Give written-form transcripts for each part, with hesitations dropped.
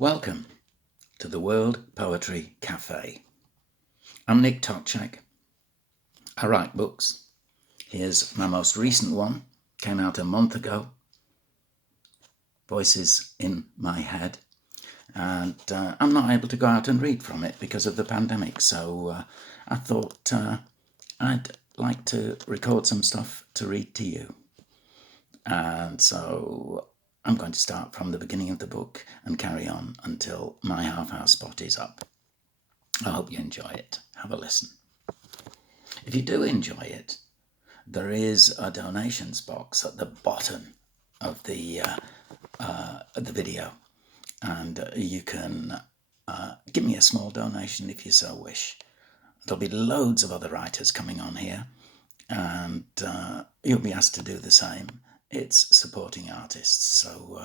Welcome to the World Poetry Cafe. I'm Nick Toczek. I write books. Here's my most recent one, came out a month ago, Voices in My Head, and I'm not able to go out and read from it because of the pandemic, so I thought I'd like to record some stuff to read to you. And so I'm going to start from the beginning of the book and carry on until my half-hour spot is up. I hope you enjoy it. Have a listen. If you do enjoy it, there is a donations box at the bottom of the video, and you can give me a small donation if you so wish. There'll be loads of other writers coming on here, and you'll be asked to do the same. It's supporting artists, so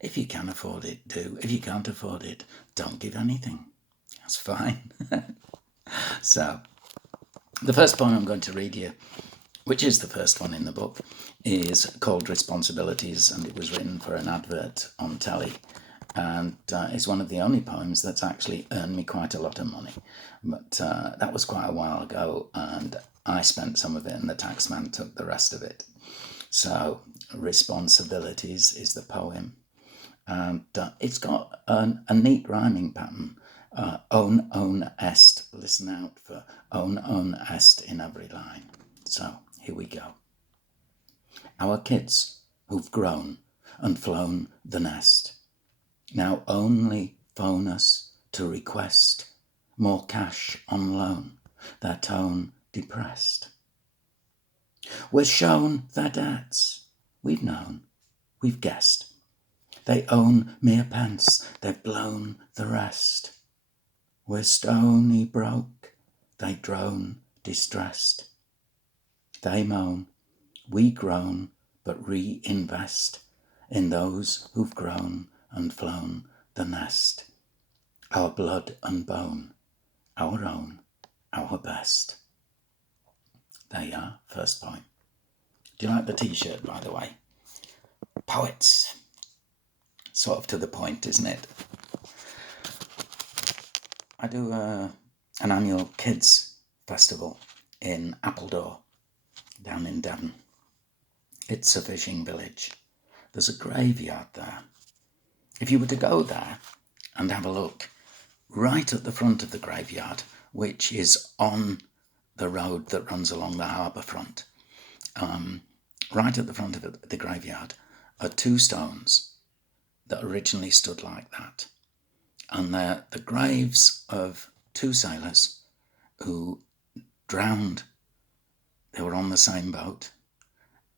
if you can afford it, do. If you can't afford it, don't give anything. That's fine. So, the first poem I'm going to read you, which is the first one in the book, is called Responsibilities, and it was written for an advert on telly. And it's one of the only poems that's actually earned me quite a lot of money. But that was quite a while ago, and I spent some of it, and the taxman took the rest of it. So, Responsibilities is the poem, and it's got a neat rhyming pattern. Own est. Listen out for own est in every line. So, here we go. Our kids who've grown and flown the nest now only phone us to request more cash on loan, their tone depressed. We're shown their debts, we've known, we've guessed. They own mere pence, they've blown the rest. We're stony broke, they drone distressed. They moan, we groan, but reinvest in those who've grown and flown the nest. Our blood and bone, our own, our best. There you are, first poem. Do you like the t-shirt, by the way? Poets. Sort of to the point, isn't it? I do an annual kids festival in Appledore, down in Devon. It's a fishing village. There's a graveyard there. If you were to go there and have a look, right at the front of the graveyard, which is on the road that runs along the harbour front, right at the front of the graveyard are two stones that originally stood like that. And they're the graves of two sailors who drowned. They were on the same boat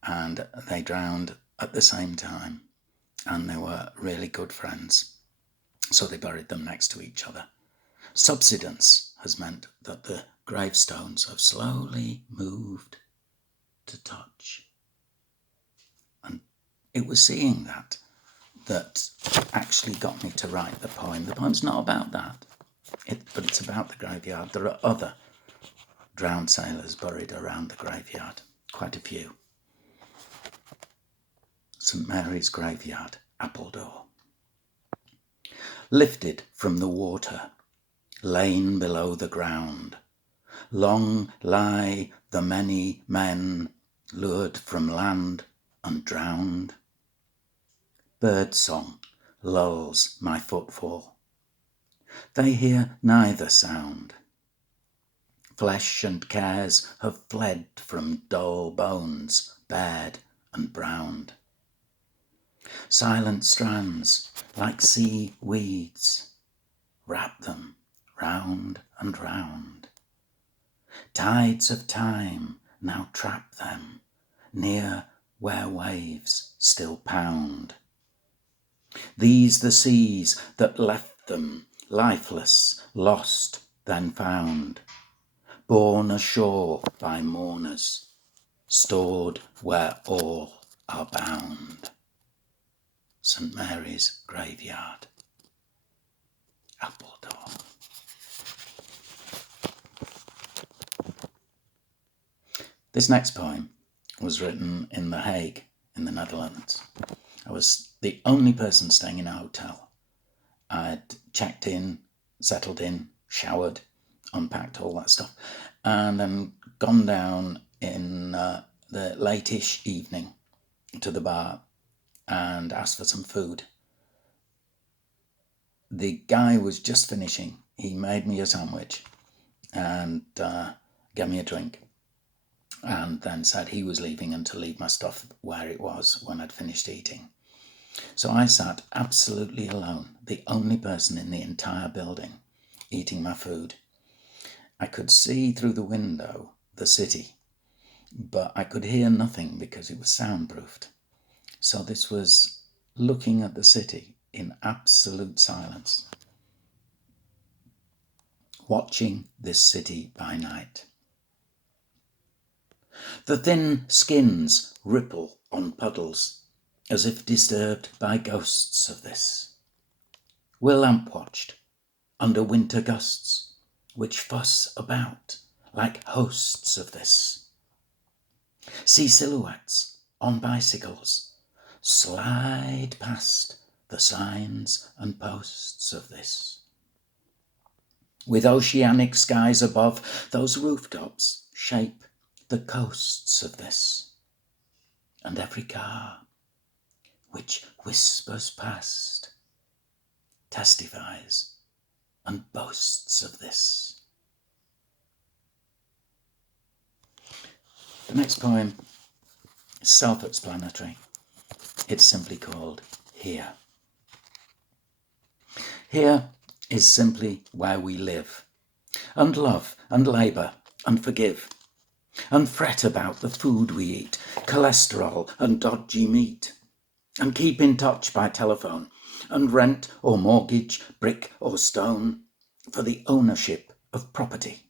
and they drowned at the same time, and they were really good friends. So they buried them next to each other. Subsidence has meant that the gravestones have slowly moved to touch. And it was seeing that actually got me to write the poem. The poem's not about that, but it's about the graveyard. There are other drowned sailors buried around the graveyard, quite a few. St Mary's Graveyard, Appledore. Lifted from the water, lain below the ground, long lie the many men lured from land and drowned. Bird song lulls my footfall. They hear neither sound. Flesh and cares have fled from dull bones, bared and browned. Silent strands, like sea weeds, wrap them round and round. Tides of time now trap them near where waves still pound. These the seas that left them lifeless, lost, then found, borne ashore by mourners, stored where all are bound. St Mary's Graveyard, Appledore. This next poem was written in The Hague in the Netherlands. I was the only person staying in a hotel. I I'd checked in, settled in, showered, unpacked all that stuff, and then gone down in the late-ish evening to the bar and asked for some food. The guy was just finishing. He made me a sandwich and gave me a drink, and then said he was leaving and to leave my stuff where it was when I'd finished eating. So I sat absolutely alone, the only person in the entire building, eating my food. I could see through the window the city, but I could hear nothing because it was soundproofed. So this was looking at the city in absolute silence, watching this city by night. The thin skins ripple on puddles, as if disturbed by ghosts of this. We're lamp-watched under winter gusts, which fuss about like hosts of this. See silhouettes on bicycles slide past the signs and posts of this. With oceanic skies above, those rooftops shape the coasts of this. And every car which whispers past testifies and boasts of this. The next poem is self-explanatory. It's simply called Here. Here is simply where we live, and love and labour and forgive, and fret about the food we eat, cholesterol and dodgy meat, and keep in touch by telephone, and rent or mortgage, brick or stone, for the ownership of property,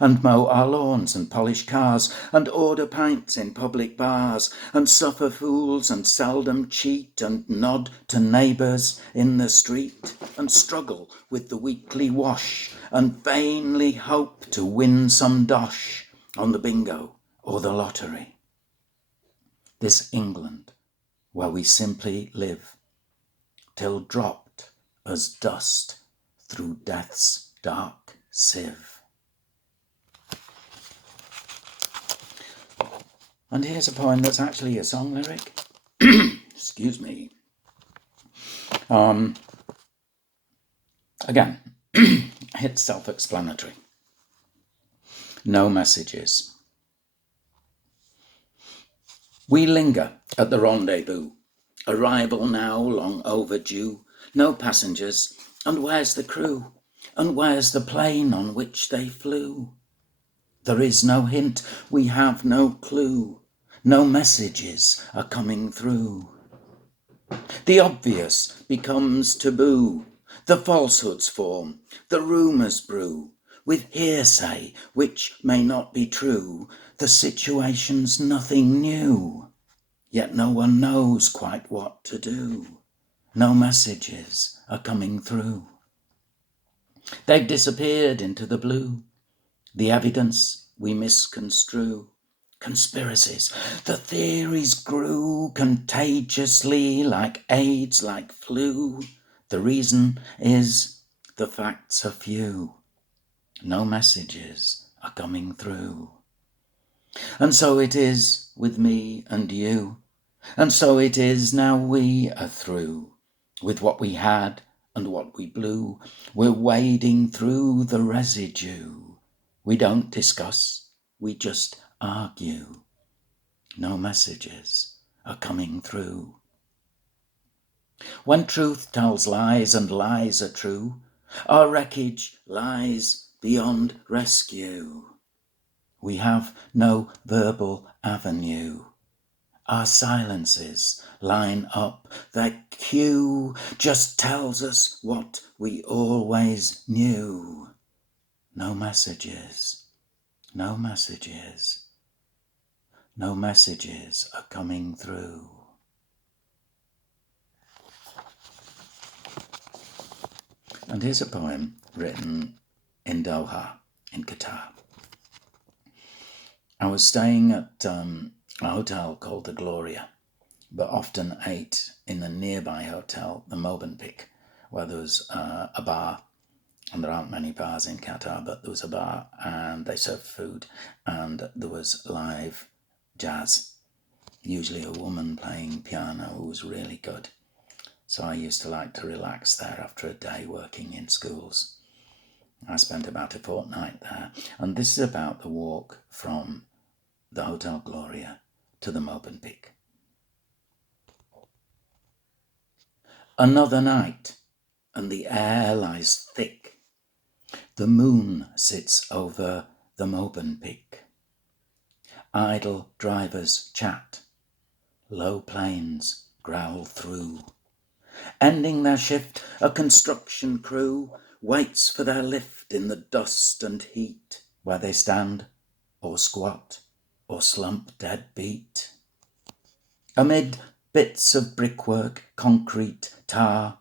and mow our lawns and polish cars, and order pints in public bars, and suffer fools and seldom cheat, and nod to neighbours in the street, and struggle with the weekly wash, and vainly hope to win some dosh on the bingo or the lottery. This England, where we simply live, till dropped as dust through death's dark sieve. And here's a poem that's actually a song lyric. Excuse me. Again, it's self-explanatory. No messages. We linger at the rendezvous. Arrival now long overdue. No passengers. And where's the crew? And where's the plane on which they flew? There is no hint. We have no clue. No messages are coming through. The obvious becomes taboo. The falsehoods form. The rumours brew. With hearsay which may not be true. The situation's nothing new. Yet no one knows quite what to do. No messages are coming through. They've disappeared into the blue. The evidence we misconstrue. Conspiracies, the theories grew contagiously like AIDS, like flu. The reason is the facts are few. No messages are coming through. And so it is with me and you. And so it is now we are through with what we had and what we blew. We're wading through the residue. We don't discuss, we just argue. No messages are coming through. When truth tells lies and lies are true, our wreckage lies beyond rescue. We have no verbal avenue. Our silences line up. Their cue just tells us what we always knew. No messages, no messages, no messages are coming through. And here's a poem written in Doha, in Qatar. I was staying at a hotel called the Gloria, but often ate in the nearby hotel, the Movenpick, where there was a bar, and there aren't many bars in Qatar, but there was a bar and they served food, and there was live jazz, usually a woman playing piano who was really good. So I used to like to relax there after a day working in schools. I spent about a fortnight there, and this is about the walk from the Hotel Gloria to the Movenpick. Another night, and the air lies thick. The moon sits over the Movenpick. Idle drivers chat. Low planes growl through. Ending their shift, a construction crew waits for their lift in the dust and heat, where they stand or squat or slump dead beat. Amid bits of brickwork, concrete, tar,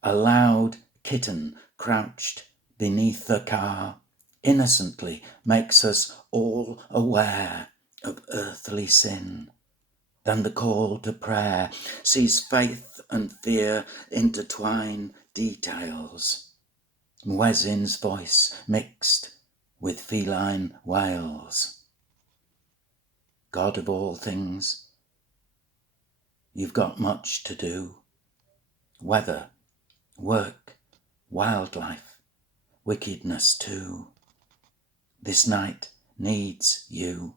a loud kitten crouched beneath the car innocently makes us all aware of earthly sin. Then the call to prayer sees faith and fear intertwine details. Muezzin's voice mixed with feline wails. God of all things, you've got much to do. Weather, work, wildlife, wickedness too. This night needs you,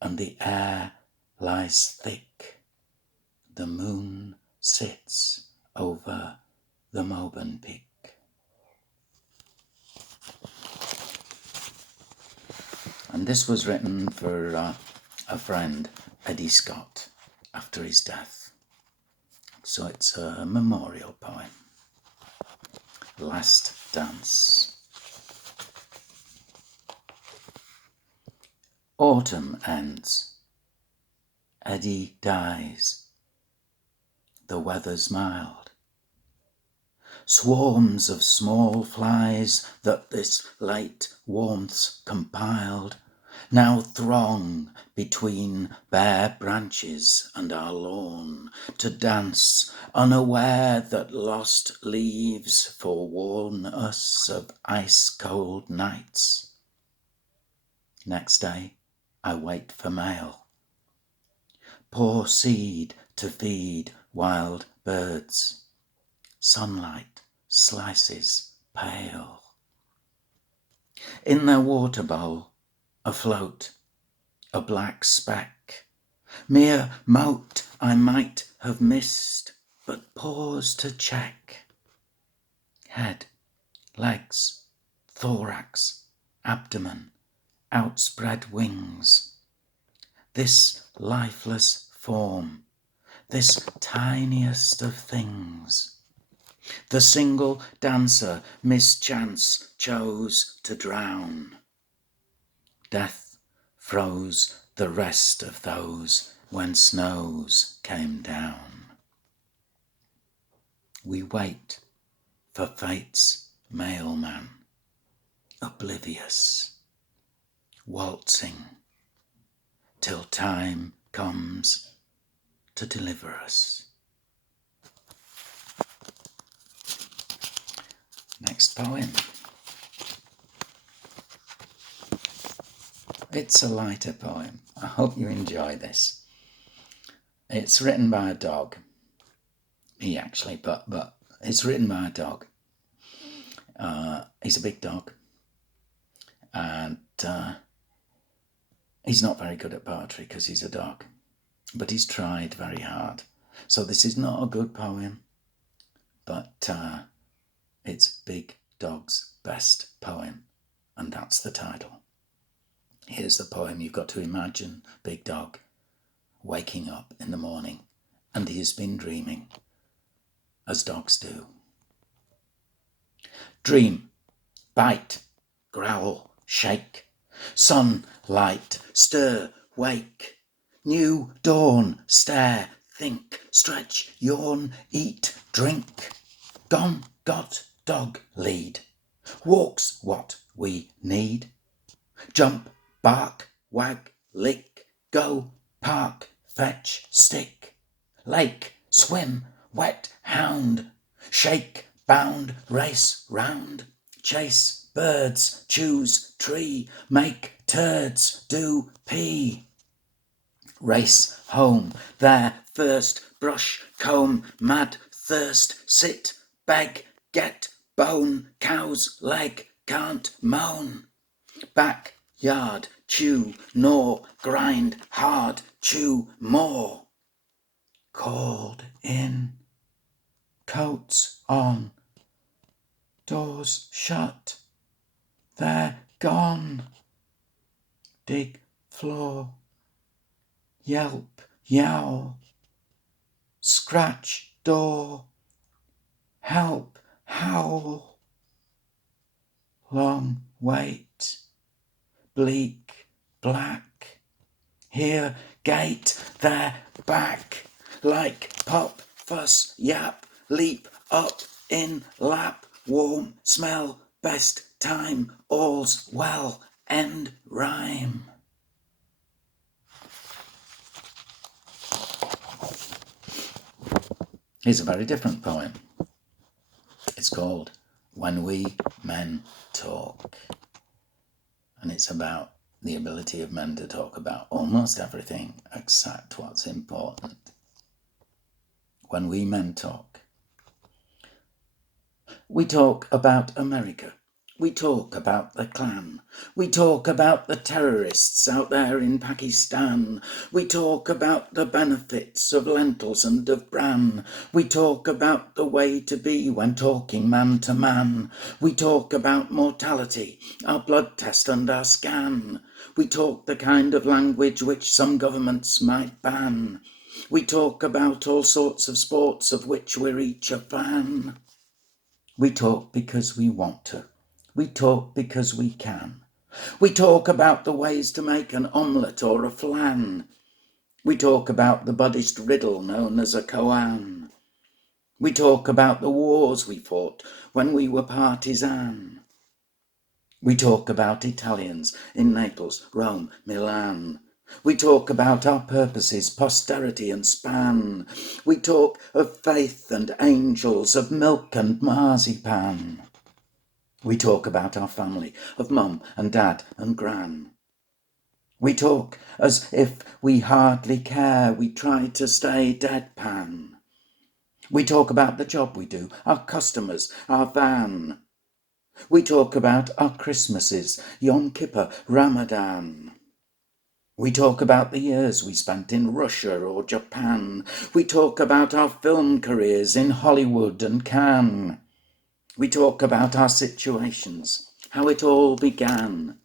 and the air lies thick. The moon sits over the Movenpick. And this was written for a friend, Eddie Scott, after his death. So it's a memorial poem. Last Dance. Autumn ends. Eddie dies. The weather's mild. Swarms of small flies that this late warmth's compiled now throng between bare branches and our lawn to dance, unaware that lost leaves forewarn us of ice-cold nights. Next day, I wait for mail. Pour seed to feed wild birds. Sunlight slices pale. In their water bowl, afloat, a black speck. Mere mote I might have missed, but pause to check. Head, legs, thorax, abdomen, outspread wings. This lifeless form, this tiniest of things. The single dancer mischance chose to drown. Death froze the rest of those when snows came down. We wait for fate's mailman, oblivious, waltzing, till time comes to deliver us. Next poem. It's a lighter poem. I hope you enjoy this. It's written by a dog. Me actually, but it's written by a dog. He's a big dog, and he's not very good at poetry because he's a dog, but he's tried very hard. So this is not a good poem, but it's Big Dog's best poem, and that's the title. Here's the poem. You've got to imagine Big Dog waking up in the morning, and he has been dreaming, as dogs do. Dream, bite, growl, shake, sunlight, stir, wake, new dawn, stare, think, stretch, yawn, eat, drink. Gone, got, dog, lead, walks what we need. Jump, bark, wag, lick, go, park, fetch, stick, lake, swim, wet, hound, shake, bound, race, round, chase, birds, choose, tree, make, turds, do, pee. Race, home, there, first, brush, comb, mad, thirst, sit, beg, get, bone, cow's leg, can't, moan. Back, yard, chew, gnaw, grind, hard, chew, more. Called in, coats on, doors shut, they're gone. Dig, floor, yelp, yowl, scratch, door, help, howl. Long wait, bleak, black, here, gate, there, back, like, pop, fuss, yap, leap, up, in, lap, warm, smell, best, time, all's well, end, rhyme. Here's a very different poem. It's called When We Men Talk. And it's about the ability of men to talk about almost everything except what's important. When we men talk. We talk about America. We talk about the Klan. We talk about the terrorists out there in Pakistan. We talk about the benefits of lentils and of bran. We talk about the way to be when talking man to man. We talk about mortality, our blood test and our scan. We talk the kind of language which some governments might ban. We talk about all sorts of sports of which we're each a fan. We talk because we want to. We talk because we can. We talk about the ways to make an omelette or a flan. We talk about the Buddhist riddle known as a koan. We talk about the wars we fought when we were partisan. We talk about Italians in Naples, Rome, Milan. We talk about our purposes, posterity and span. We talk of faith and angels, of milk and marzipan. We talk about our family, of mum and dad and gran. We talk as if we hardly care, we try to stay deadpan. We talk about the job we do, our customers, our van. We talk about our Christmases, Yom Kippur, Ramadan. We talk about the years we spent in Russia or Japan. We talk about our film careers in Hollywood and Cannes. We talk about our situations, how it all began.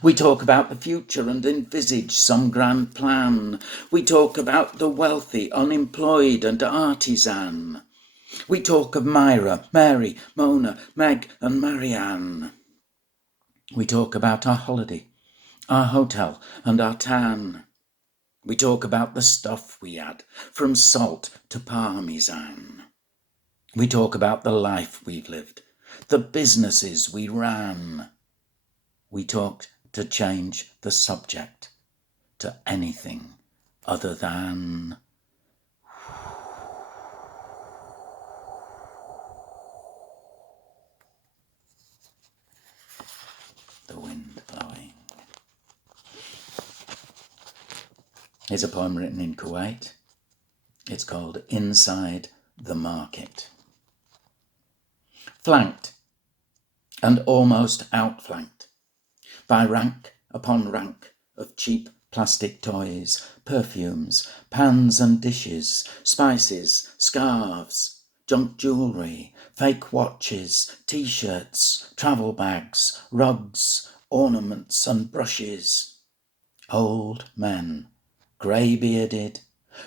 We talk about the future and envisage some grand plan. We talk about the wealthy, unemployed and artisan. We talk of Myra, Mary, Mona, Meg and Marianne. We talk about our holiday, our hotel and our tan. We talk about the stuff we had, from salt to parmesan. We talk about the life we've lived, the businesses we ran. We talked to change the subject to anything other than the wind blowing. Here's a poem written in Kuwait. It's called Inside the Market. Flanked and almost outflanked by rank upon rank of cheap plastic toys, perfumes, pans and dishes, spices, scarves, junk jewellery, fake watches, t-shirts, travel bags, rugs, ornaments and brushes. Old men, grey-bearded,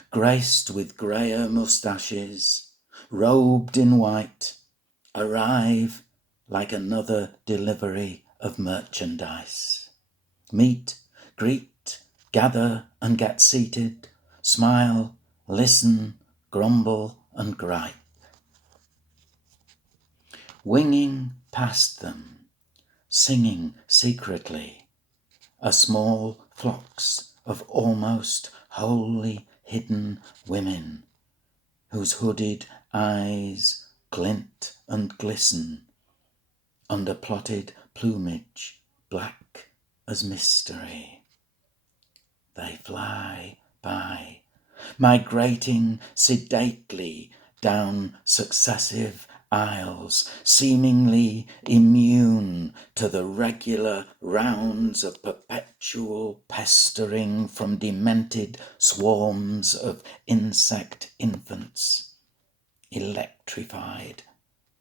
graced with greyer moustaches, robed in white, arrive like another delivery of merchandise. Meet, greet, gather and get seated, smile, listen, grumble and gripe. Winging past them, singing secretly, are small flocks of almost wholly hidden women whose hooded eyes glint and glisten under plotted plumage, black as mystery. They fly by, migrating sedately down successive aisles, seemingly immune to the regular rounds of perpetual pestering from demented swarms of insect infants, electrified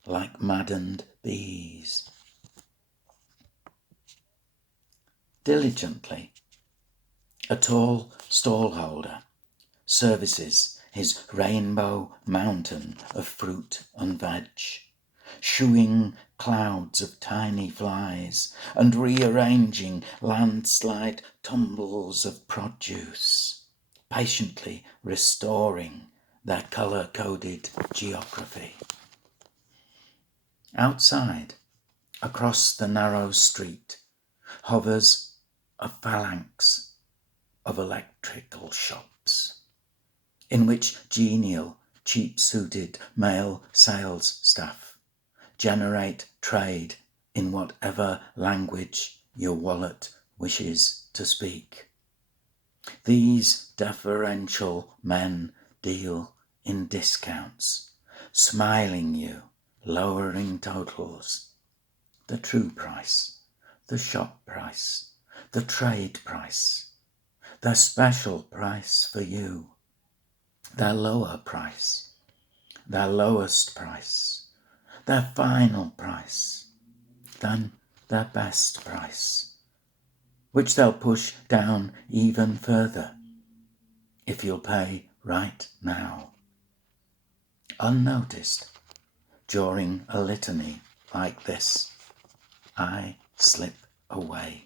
like maddened bees. Diligently, a tall stallholder services his rainbow mountain of fruit and veg, shooing clouds of tiny flies and rearranging landslide tumbles of produce, patiently restoring their colour-coded geography. Outside, across the narrow street, hovers a phalanx of electrical shops, in which genial, cheap-suited male sales staff generate trade in whatever language your wallet wishes to speak. These deferential men deal in discounts, smiling you, lowering totals, the true price, the shop price, the trade price, their special price for you, their lower price, their lowest price, their final price, then their best price, which they'll push down even further if you'll pay right now. Unnoticed, during a litany like this, I slip away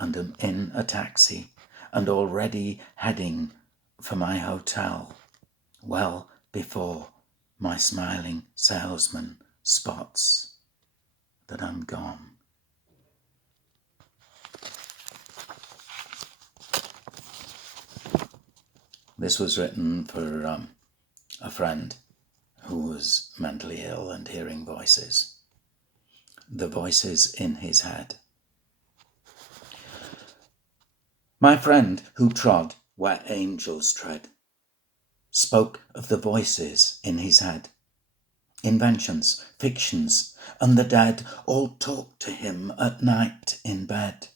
and am in a taxi and already heading for my hotel, well before my smiling salesman spots that I'm gone. This was written for a friend who was mentally ill and hearing voices. The voices in his head. My friend who trod where angels tread spoke of the voices in his head. Inventions, fictions, and the dead all talked to him at night in bed.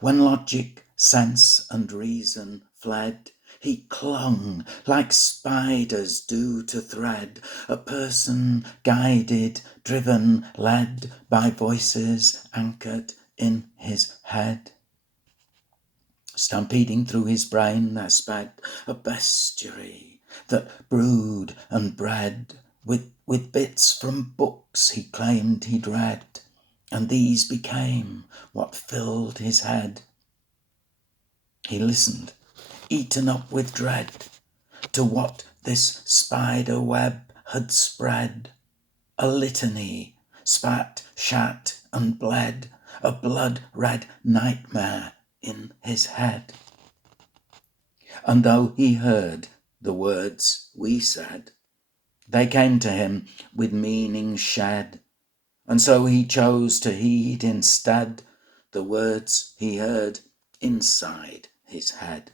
When logic, sense, and reason fled, he clung like spiders do to thread, a person guided, driven, led by voices anchored in his head. Stampeding through his brain there sped a bestiary that brewed and bred with bits from books he claimed he'd read, and these became what filled his head. He listened, eaten up with dread, to what this spider web had spread, a litany, spat, shat, and bled, a blood-red nightmare in his head. And though he heard the words we said, they came to him with meaning shed, and so he chose to heed instead the words he heard inside his head.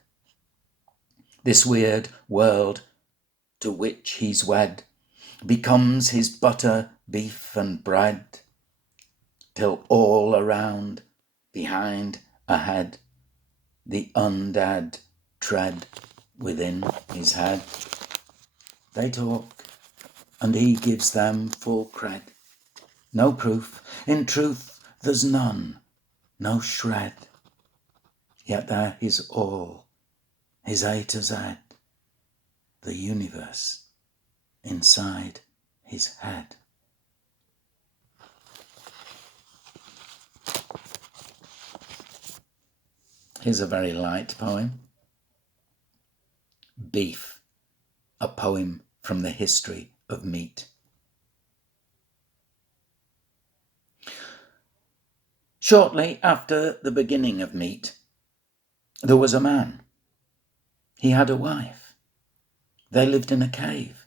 This weird world to which he's wed becomes his butter, beef, and bread, till all around, behind, ahead, the undead tread within his head. They talk, and he gives them full cred. No proof, in truth there's none, no shred. Yet there is all, his A to Z, the universe inside his head. Here's a very light poem. Beef, a poem from the history of meat. Shortly after the beginning of meat, there was a man. He had a wife. They lived in a cave,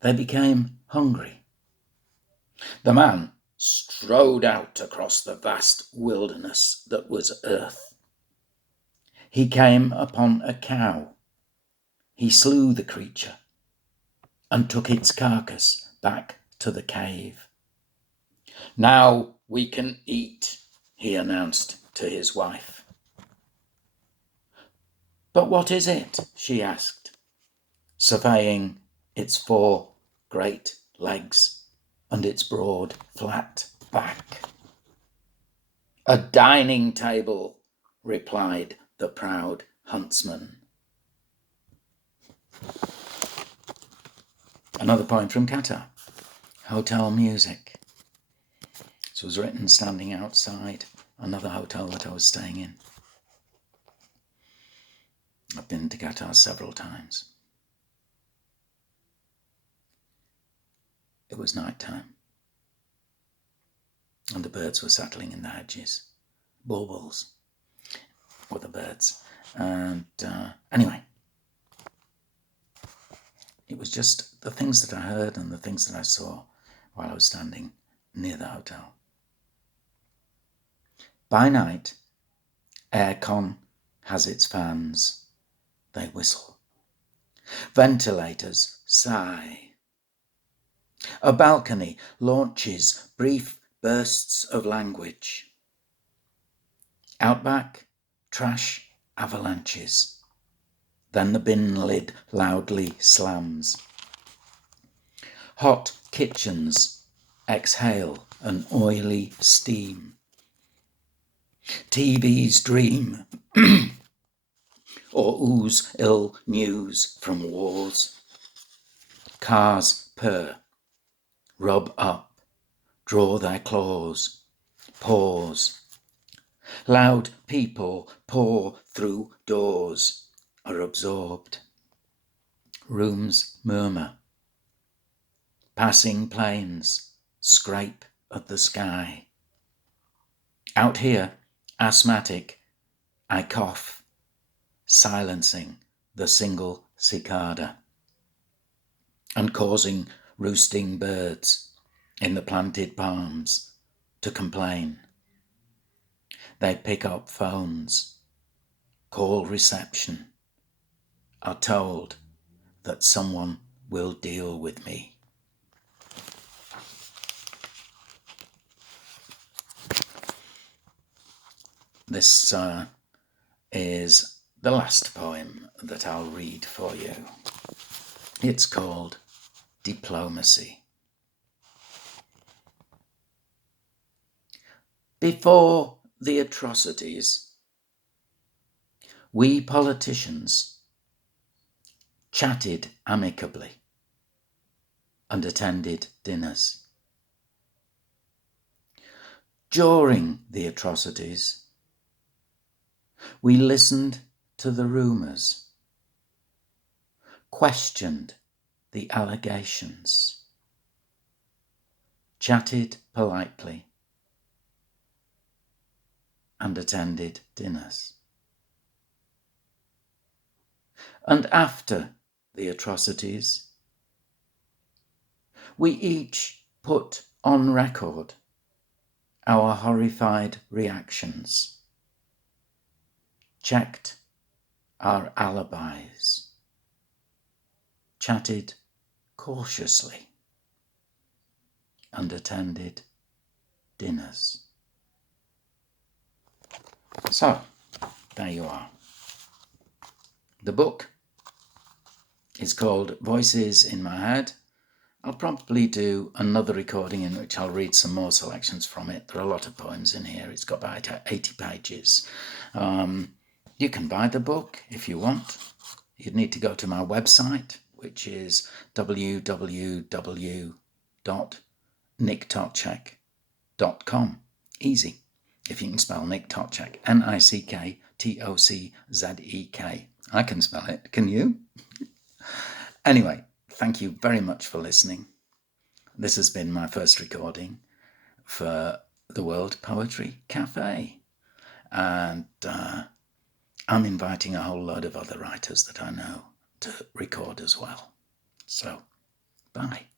They became hungry. The man strode out across the vast wilderness that was earth. He came upon a cow. He slew the creature and took its carcass back to the cave. "Now we can eat," he announced to his wife. "But what is it?" she asked, surveying its 4 great legs and its broad, flat back. "A dining table," replied the proud huntsman. Another poem from Qatar, Hotel Music. This was written standing outside another hotel that I was staying in. I've been to Qatar several times. It was night time, and the birds were settling in the hedges. Bulbuls were the birds. And anyway, it was just the things that I heard and the things that I saw while I was standing near the hotel. By night, aircon has its fans. They whistle. Ventilators sigh. A balcony launches brief bursts of language. Outback, trash avalanches. Then the bin lid loudly slams. Hot kitchens exhale an oily steam. TVs dream or ooze ill news from wars. Cars purr, rub up, draw their claws, pause. Loud people pour through doors, are absorbed. Rooms murmur. Passing planes scrape at the sky. Out here, asthmatic, I cough, silencing the single cicada and causing roosting birds in the planted palms to complain. They pick up phones, call reception, are told that someone will deal with me. This is the last poem that I'll read for you. It's called Diplomacy. Before the atrocities, we politicians chatted amicably and attended dinners. During the atrocities, we listened to the rumours, questioned the allegations, chatted politely, and attended dinners. And after the atrocities, we each put on record our horrified reactions, checked our alibis, chatted cautiously, and attended dinners. So, there you are. The book is called Voices in My Head. I'll probably do another recording in which I'll read some more selections from it. There are a lot of poems in here. It's got about 80 pages. You can buy the book if you want. You'd need to go to my website, which is www.nicktoczek.com. Easy, if you can spell Nick Toczek, Nicktoczek. I can spell it, can you? Anyway, thank you very much for listening. This has been my first recording for the World Poetry Cafe. And I'm inviting a whole load of other writers that I know to record as well. So Bye.